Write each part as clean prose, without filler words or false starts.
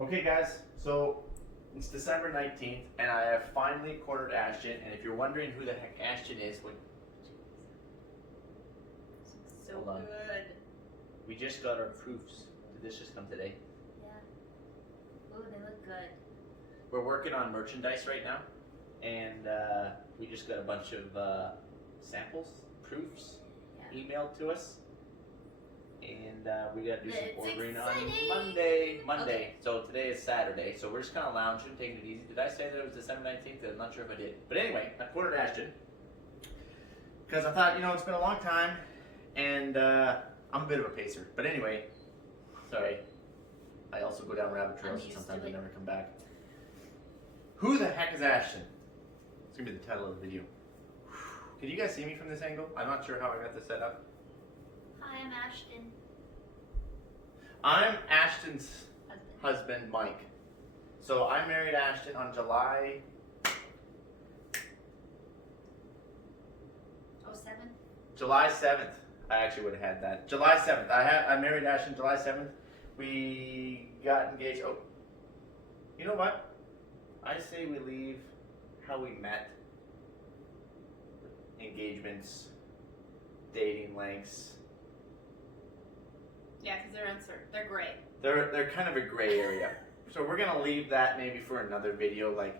Okay, guys, so it's December 19th, and I have finally cornered Ashtyn. And if you're wondering who the heck Ashtyn is, So Hold on. good. we just got our proofs. Did this just come today? Yeah. Ooh, they look good. We're working on merchandise right now, and we just got a bunch of samples, proofs, Yeah. emailed to us. And we got to do some It's ordering exciting. on Monday. Okay. So today is Saturday. So we're just kind of lounging, taking it easy. Did I say that it was December 19th? I'm not sure if I did. But anyway, I cornered Ashtyn because I thought, it's been a long time, and I'm a bit of a pacer. But anyway, sorry. I also go down rabbit trails, and used sometimes to I it. never come back. Who the heck is Ashtyn? It's gonna be the title of the video. Can you guys see me from this angle? I'm not sure how I got this set up. Hi, I'm Ashtyn. I'm Ashtyn's Husband. husband, Mike. So I married Ashtyn on July 7th. I actually would have had that. July 7th. I married Ashtyn July 7th. We got engaged. Oh, you know what? I say we leave how we met. Engagements, dating lengths. Yeah, because they're uncertain. They're gray. They're kind of a gray area. So we're gonna leave that maybe for another video, like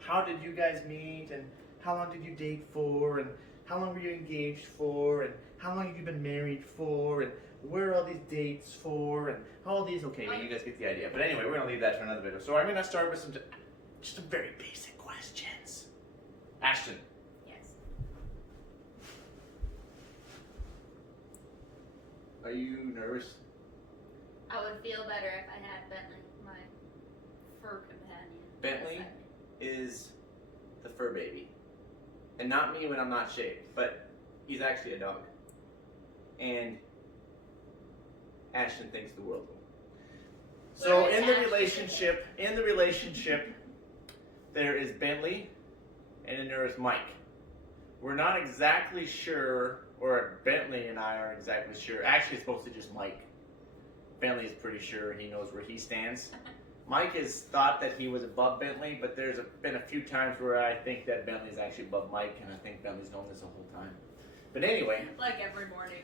how did you guys meet, and how long did you date for, and how long were you engaged for, and how long have you been married for, and where are all these dates for, and all these. Okay, you guys get the idea. But anyway, we're gonna leave that for another video. So I'm gonna start with just some very basic questions. Ashtyn, Yes. are you nervous? I would feel better if I had Bentley, my fur companion. Bentley? beside me. Is the fur baby. And not me when I'm not shaved, but he's actually a dog. And Ashtyn thinks the world of him. So Where is in the Ashtyn? relationship, there is Bentley and then there is Mike. We're not exactly sure, or Bentley and I aren't exactly sure. Actually, it's mostly just Mike. Bentley is pretty sure he knows where he stands. Mike has thought that he was above Bentley, but there's been a few times where I think that Bentley's actually above Mike, and I think Bentley's known this the whole time. But anyway. Like every morning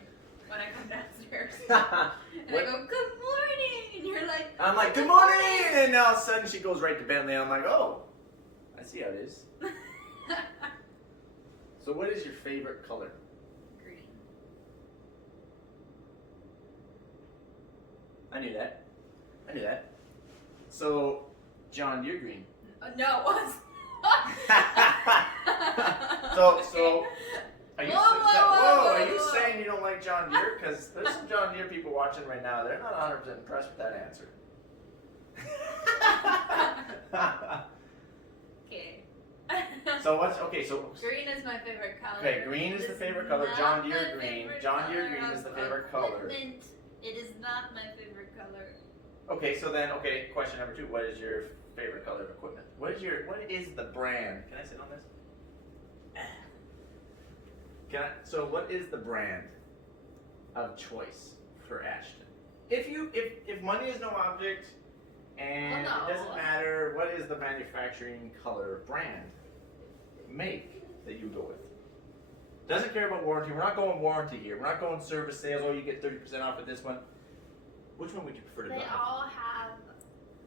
when I come downstairs. And What? I go, good morning! And you're like, I'm like, good morning! And now all of a sudden she goes right to Bentley, and I'm like, oh, I see how it is. So what is your favorite color? Green. I knew that. So, John, you're green. No, it was. So, are you, Whoa. are you saying you don't like John Deere? Because there's some John Deere people watching right now. They're not 100% impressed with that answer. Okay. So so green is my favorite color. Okay, green is the favorite color. not John Deere my green. favorite John Deere color green is of the favorite color. equipment. It is not my favorite color. Okay, so then, question number 2. What is your favorite color of equipment? What is the brand? Can I sit on this? So what is the brand of choice for Ashtyn? If money is no object and Well, no. it doesn't matter, what is the manufacturing color brand make that you go with? Doesn't care about warranty. We're not going warranty here. We're not going service sales. Oh, you get 30% off with this one. Which one would you prefer to go They with? all have.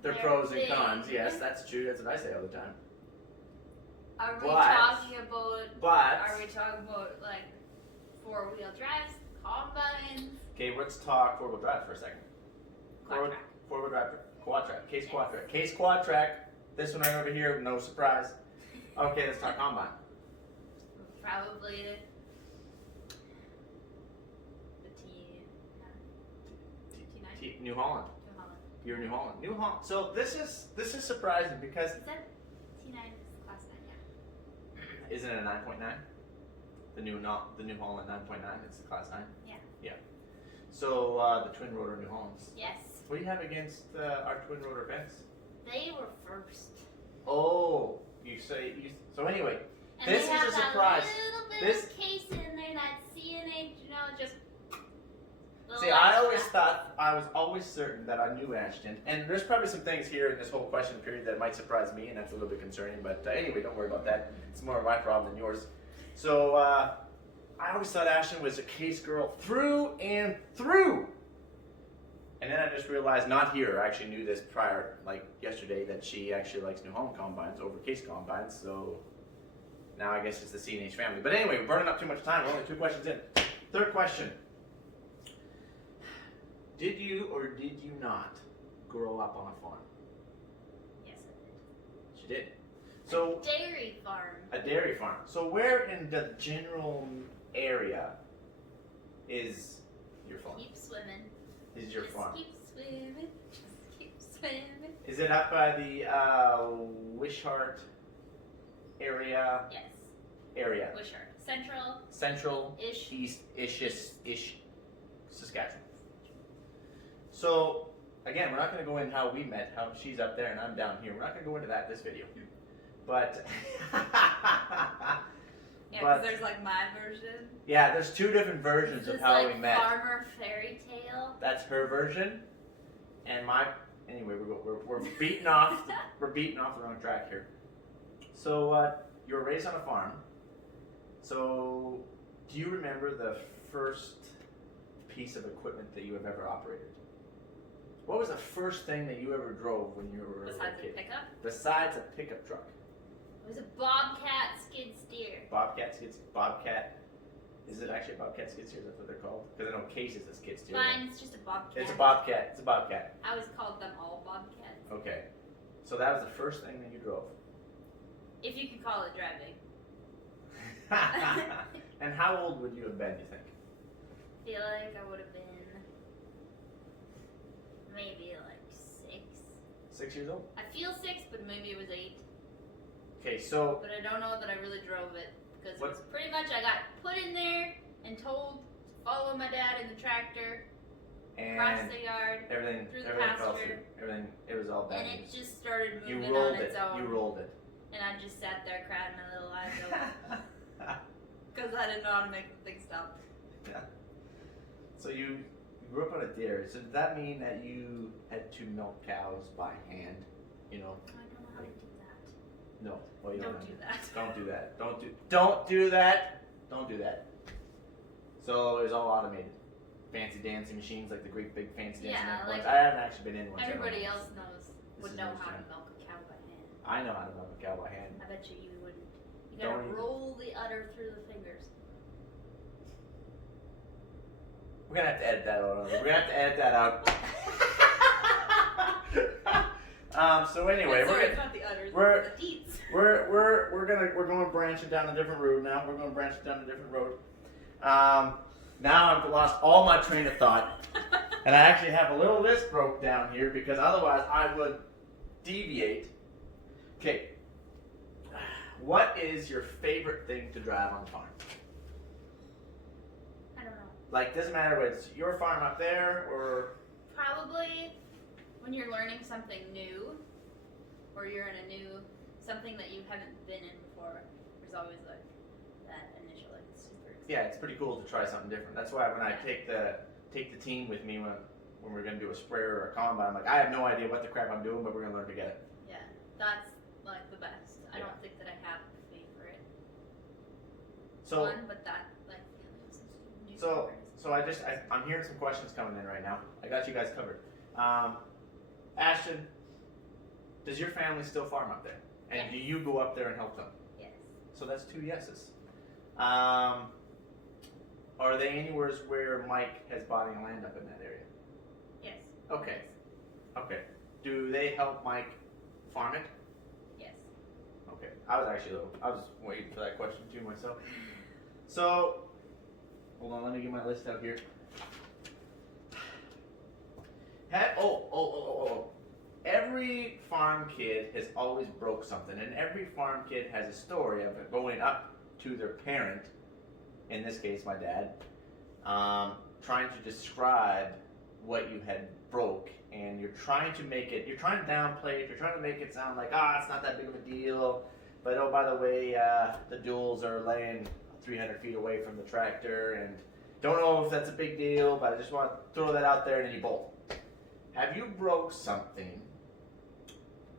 Their their pros and thing. cons. Yes, that's true. That's what I say all the time. Are we But- talking about? But Are we talking about like 4-wheel drives, combines, okay, let's talk four-wheel drive for a second. quad track? Four-wheel drive, quad track, case Yes. quad track, case quad track. This one right over here, no surprise. Okay, let's talk combine. Probably the T9. New Holland. New Holland. You're New Holland. New Holland. So this is surprising because Is that T9 is class 9? Yeah. isn't it a 9.9? The New Holland 9.9. It's the class 9. Yeah. Yeah. So the twin rotor New Hollands. Yes. What do you have against our twin rotor Benz? They were first. Oh, so anyway, And this they have is a that surprise. little bit This- of case in there, that CNH, just. Little See, I extra. always thought, I was always certain that I knew Ashtyn. And there's probably some things here in this whole question period that might surprise me, and that's a little bit concerning. But anyway, don't worry about that. It's more my problem than yours. So, I always thought Ashtyn was a case girl through and through. And then I just realized, not here, I actually knew this prior, like yesterday, that she actually likes New Holland combines over case combines. So now I guess it's the C&H family. But anyway, we're burning up too much time. We're only 2 questions in. Third question. Did you or did you not grow up on a farm? Yes, I did. She did. So Dairy farm. a dairy farm. So where in the general area is your farm? Keep swimming. Is your Just farm? keep swimming. Just keep swimming. Is it up by the Wishart area? Yes. Area. Wishart. Central. Central, Ish. east-ish, Saskatchewan. So again, we're not going to go in how we met, how she's up there and I'm down here. We're not going to go into that this video. But Yeah, But- because there's like my version. yeah, there's 2 different versions This of is how like we met. farmer fairy tale. That's her version, and my. Anyway, we're beating off. We're beating off the wrong track here. So you were raised on a farm. So do you remember the first piece of equipment that you have ever operated? What was the first thing that you ever drove when you were Besides a the kid? pickup. Besides a pickup truck. It was a bobcat skid steer. Bobcat skids. Bobcat. Is it actually a Bobcat skid steer? Is that what they're called? Because I know Case is a skid steer. Mine's just a bobcat. It's a Bobcat. It's a Bobcat. I always called them all bobcats. Okay. So that was the first thing that you drove. If you could call it driving. And how old would you have been, you think? I feel like I would have been maybe like 6. 6 years old? I feel 6, but maybe it was 8. Okay, so But I don't know that I really drove it because What- it was pretty much I got put in there and told to follow my dad in the tractor across and the yard, everything through the everything fell pasture. through. Everything it was all bad and it news. just started You moving rolled on it. its own. You rolled it. And I just sat there crying my little eyes open. Because I didn't know how to make the thing stop. Yeah. So you grew up on a dairy. So did that mean that you had to milk cows by hand? You know? I don't know how to do that. No. Well, you Don't do that. Don't do that. Don't do that. Don't do that. So it was all automated. Fancy dancing machines like the great big fancy dancing Yeah, ones. like I haven't actually been in one. Everybody else knows This would is know news how time. to milk a cow by hand. I know how to milk a cow by hand. I bet you wouldn't. You gotta Don't even- roll the udder through the fingers. We're gonna have to edit that out. We're gonna have to edit that out. So anyway, Sorry, we're it's not the udders, we're- it's the deets. we're going branching down a different road now. We're going branching down a different road. Now I've lost all my train of thought, and I actually have a little list broke down here because otherwise I would deviate. Okay, what is your favorite thing to drive on the farm? I don't know. Like, doesn't matter whether it's your farm up there or Probably when you're learning something new, or you're in a new something that you haven't been in before. There's always like that initial like super exciting. yeah, it's pretty cool to try something different. That's why when I Yeah. take the team with me when we're gonna do a sprayer or a combine, I'm like, I have no idea what the crap I'm doing, but we're gonna learn together. Yeah, that's like the best. I Yeah. don't think that I have a favorite So one, but that like feeling of new So- progress. so I'm hearing some questions coming in right now. I got you guys covered. Ashton, does your family still farm up there? And Yes. do you go up there and help them? Yes. So that's 2 yeses. Are they anywhere where Mike has bought any land up in that area? Yes. Okay. Okay. Do they help Mike farm it? Yes. Okay. I was waiting for that question too myself. So, hold on, let me get my list out here. Every farm kid has always broke something, and every farm kid has a story of it going up to their parent, in this case my dad, trying to describe what you had broke, and you're trying to downplay it, you're trying to make it sound like, it's not that big of a deal, but oh, by the way, the duals are laying 300 feet away from the tractor, and Don't know if that's a big deal, but I just want to throw that out there and then you bolt. Have you broke something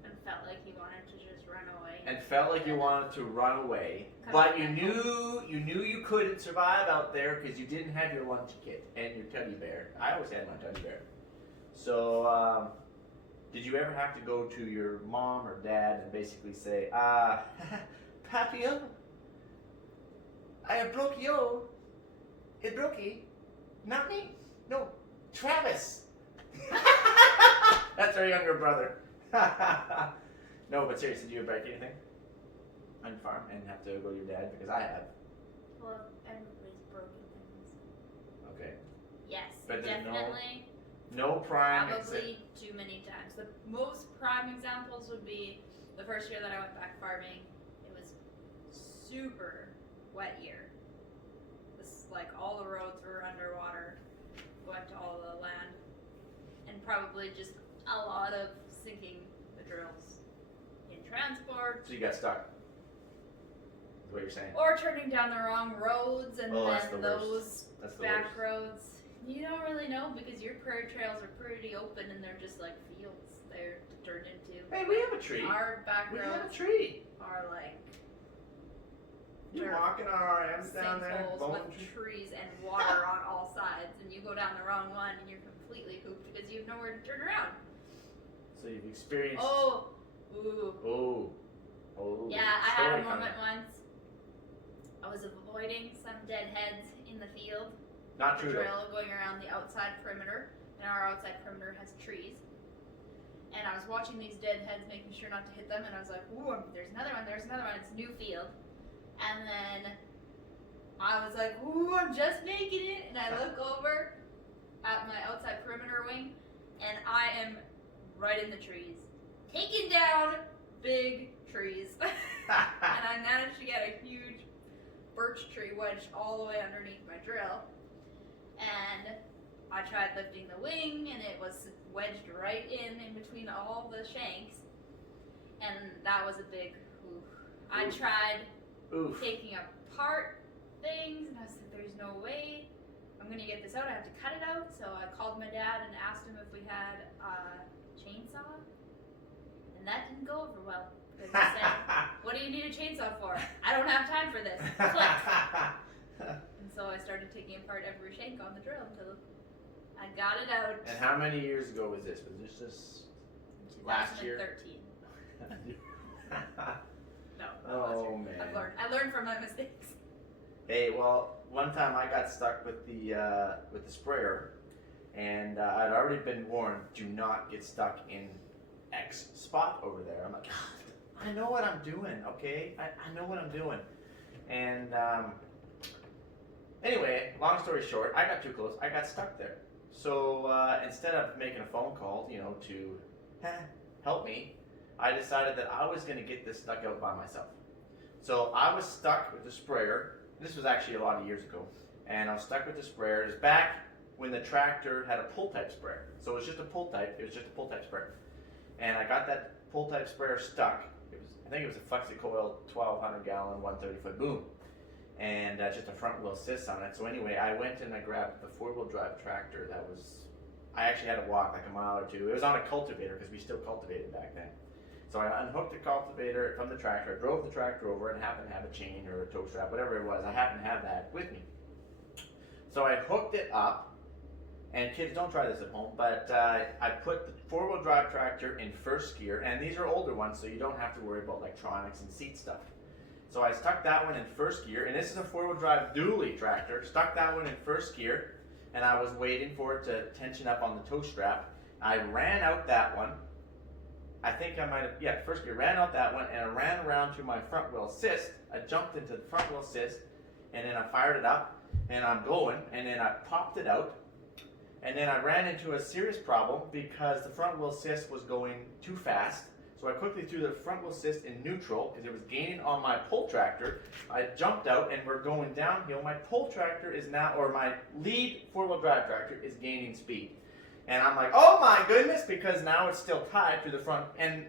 And felt like you wanted to just run away. and felt like you wanted to run away, Come but on, you Michael. knew you couldn't survive out there because you didn't have your lunch kit and your teddy bear? I always had my teddy bear. So, did you ever have to go to your mom or dad and basically say, Papio, I have broke yo. It brokey. Not me. No, Travis. That's our younger brother. No, but seriously, did you ever break anything on your farm and have to go to your dad? Because I have. Well, everybody's broken things. Okay. Yes, But there's definitely. No prime. Probably too many times. The most prime examples would be the first year that I went back farming. It was super wet year. This, like, all the roads were underwater, going to all the land, and probably just a lot of sinking the drills in transport, So you got stuck. Is what you're saying? or turning down the wrong roads, and Oh, that's then the worst. those That's the back worst. roads. You don't really know because your prairie trails are pretty open and they're just like fields. They're turned into. Hey, we have a tree. Our back We have a roads tree. are like You're dirt walking our R's down there. sinkholes bone with tree. trees and water on all sides, and you go down the wrong one and you're completely hooped because you have nowhere to turn around. So you've experienced. Oh, ooh. Oh. Oh. Yeah, I Story had a time. moment once. I was avoiding some dead heads in the field. Not true. though. Drill going around the outside perimeter, and our outside perimeter has trees. And I was watching these dead heads, making sure not to hit them, and I was like, ooh, there's another one, it's a new field. And then I was like, ooh, I'm just making it, and I look over at my outside perimeter wing, and I am right in the trees, taking down big trees. And I managed to get a huge birch tree wedged all the way underneath my drill. And I tried lifting the wing, and it was wedged right in between all the shanks. And that was a big oof. I Oof. tried Oof. taking apart things, and I was like, there's no way I'm going to get this out. I have to cut it out. So I called my dad and asked him if we had a chainsaw. And that didn't go over well. Because he said, what do you need a chainsaw for? I don't have time for this. Click. And so I started taking apart every shank on the drill until I got it out. And how many years ago was this? Was this just last year? 2013. No, not last Oh year. man. I learned from my mistakes. Hey, well, one time I got stuck with the sprayer, and I'd already been warned, do not get stuck in X spot over there. I'm like, God, I know what I'm doing, okay? I know what I'm doing. And anyway, long story short, I got too close. I got stuck there. So instead of making a phone call, to help me, I decided that I was going to get this stuck out by myself. So I was stuck with the sprayer. This was actually a lot of years ago. And I was stuck with the sprayer. It was back when the tractor had a pull-type sprayer. So it was just a pull-type. It was just a pull-type sprayer. And I got that pull-type sprayer stuck. I think it was a flexi-coil 1,200-gallon, 130-foot boom. And just a front-wheel assist on it. So anyway, I went and I grabbed the four-wheel drive tractor that was... I actually had to walk like a mile or two. It was on a cultivator because we still cultivated back then. So I unhooked the cultivator from the tractor, I drove the tractor over, and happened to have a chain or a tow strap, whatever it was. I happened to have that with me. So I hooked it up, and kids, don't try this at home, but I put the four-wheel drive tractor in first gear, and these are older ones, so you don't have to worry about electronics and seat stuff. So I stuck that one in first gear, and this is a four-wheel drive dually tractor. Stuck that one in first gear, and I was waiting for it to tension up on the tow strap. I ran out that one. I think I might have, first gear, ran out that one, and I ran around to my front wheel assist. I jumped into the front wheel assist, and then I fired it up, and I'm going, and then I popped it out, and then I ran into a serious problem because the front wheel assist was going too fast. So I quickly threw the front wheel assist in neutral because it was gaining on my pull tractor. I jumped out, and we're going downhill. My pull tractor is now, or my lead four-wheel drive tractor is gaining speed. And I'm like, oh my goodness, because now it's still tied to the front, and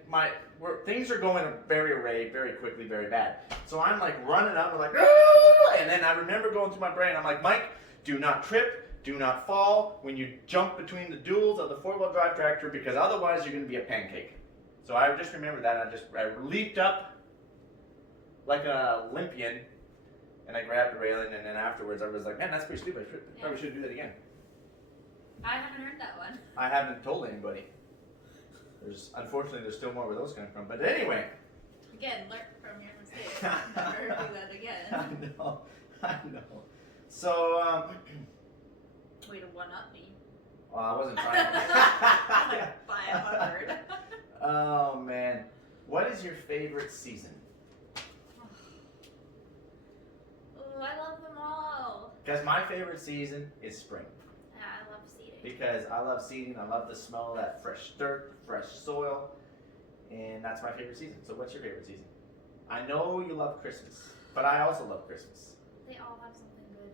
things are going very quickly, very bad. So I'm like running up, I'm like, ah! And then I remember going through my brain, I'm like, Mike, do not trip, do not fall when you jump between the duals of the 4-wheel drive tractor, because otherwise you're going to be a pancake. So I just remember that, and I leaped up like a Olympian, and I grabbed the railing, and then afterwards I was like, man, that's pretty stupid. I probably shouldn't do that again. I haven't heard that one. I haven't told anybody. Unfortunately, there's still more where those coming from. But anyway. Again, learn from your mistakes. Never do that again. I know. So, Way to one up me. well, I wasn't trying to. Like, by 100. Oh, man. What is your favorite season? Oh, I love them all. Because my favorite season is spring. Yeah, I love seeding. Because I love seeding. I love the smell of that fresh dirt, fresh soil. And that's my favorite season. So what's your favorite season? I know you love Christmas, but I also love Christmas. They all have something good.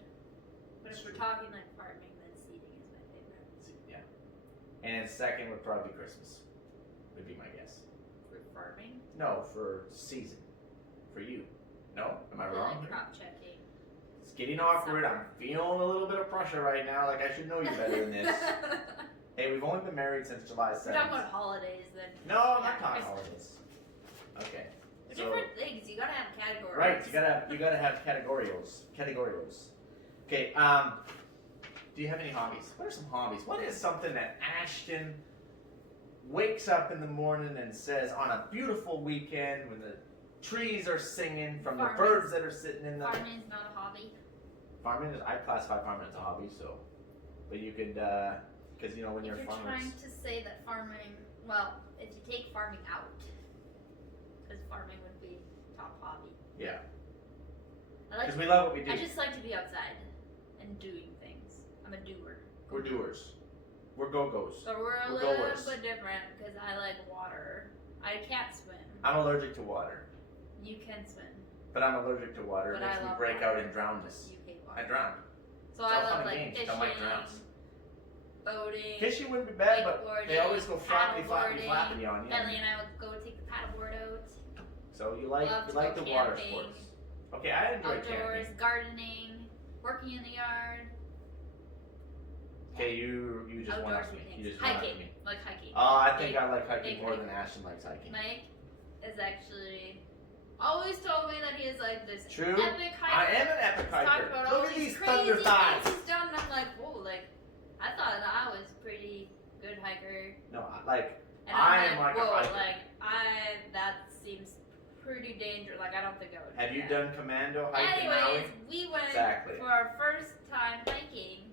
But if we're talking like farming, then seeding is my favorite. Yeah. And second would probably be Christmas. Would be my guess. For farming? No, for season. For you. No? Am I wrong? Like crop checking. It's getting awkward. I'm feeling a little bit of pressure right now. Like I should know you better than this. Hey, we've only been married since July 7th. We're talking about holidays then. No, I'm not Yeah, talking Christmas. holidays. Okay. They're different things. You gotta have categories. Right, you gotta have categorios. Okay, do you have any hobbies? What are some hobbies? What is something that Ashtyn wakes up in the morning and says on a beautiful weekend when the trees are singing from the Farming. birds that are sitting in the Farming's not a hobby. farming is, I classify farming as a hobby, so, but you could, because when If you're you're farmers, trying to say that farming, well, if you take farming out, because farming would be top hobby. yeah, I like. because we love what we do. I just like to be outside and doing things. I'm a doer. We're doers. We're go-go's. So we're a We're little goers. bit different because I like water. I can't swim. I'm allergic to water, You can swim. but I'm allergic to water. It But I makes me love break water. out in drownness. You hate I water. drown. So It's I all love fun and like games fishing, till Mike drowns. boating. Fishing wouldn't be bad, but they wakeboarding, always go flappity paddleboarding. flappity on you. Bentley and I would go take the paddleboard out. So you like Love to the go water camping. sports. Okay, I enjoy Outdoors, camping. gardening, working in the yard. Okay, you just went Outdoors up to me. things. You just went up to Hiking, me. like hiking. I think Big- I like hiking big more than hiker. Ashtyn likes hiking. Mike is actually always told me that he is like this True. epic I hiker. am an epic He's talked hiker. about all Look at these these crazy thunder thighs. things he's done, and I'm like, whoa, like I thought that I was pretty good hiker. No, like And I I'm am like a whoa, hiker. like that seems pretty dangerous. Like I don't think I would. have do you that. done commando hiking? Anyways, we went Exactly. for our first time hiking.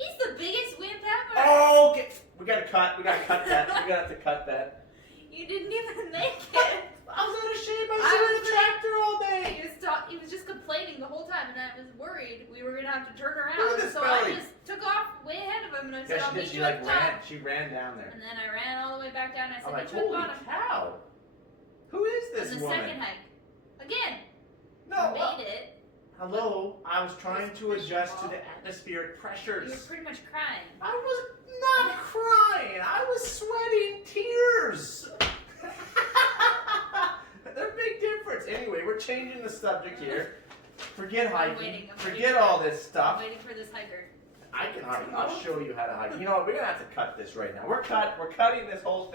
He's the biggest wimp ever. Oh, okay. We gotta cut that. We gotta have to cut that. You didn't even make it. I was out of shape. I was I sitting in was the tractor all day. He was just complaining the whole time, and I was worried we were gonna have to turn around. Look at this so belly. I just took off way ahead of him, and I said, Yeah, "I'll she did. meet She you like at the top." ran. She ran down there. And then I ran all the way back down. And I said, I'm like, "Meet you at the holy bottom." cow! Who is this And the woman? second hike, again, No. made it. Hello. I was trying to Push adjust to ball. the atmospheric You were pressures. pretty much crying. I was not crying. I was sweating tears. They're a big difference. Anyway, we're changing the subject here. Forget I'm hiking. waiting, I'm Forget waiting. all this I'm stuff. waiting for this hiker. I can hike. I'll show you how to hike. You know what? We're gonna have to cut this right now. We're cutting this whole thing.